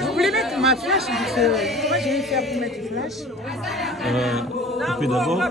Vous voulez mettre ma flash? Moi j'ai une faire pour mettre une flash. Et puis d'abord.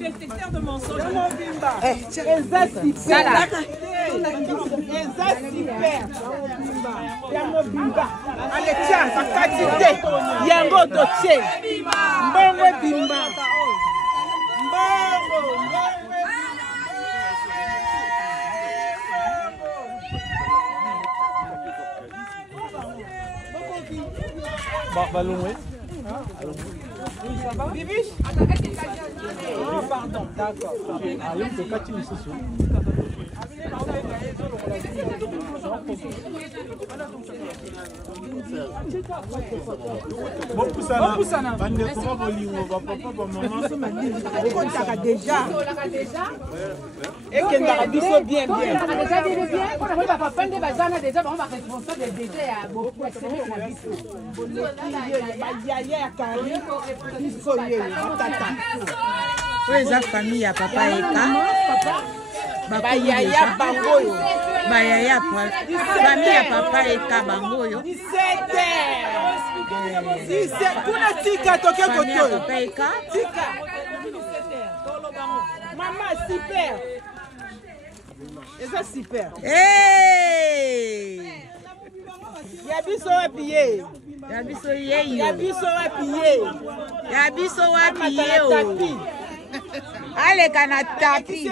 Détecteur de mensonges. Allez, tiens, ça quantité. Yango dossier. Mbongo bimba. Ballon, oui. Bibiche? Oh, pardon, d'accord. Déjà. Et qu'elle a dit ça bien, bien. Eza famille ya papa Eka. Ba yaya bangoyo. Ba yaya famille ya papa Eka bangoyo. 17 kuna tika toke koto. Papa Eka. Tika. Maman super. Eza super. Hey! Yabiso wapiye. Yabiso yeyo. Yabiso wapiye. Yabiso wapiye. Allez, kana tapi.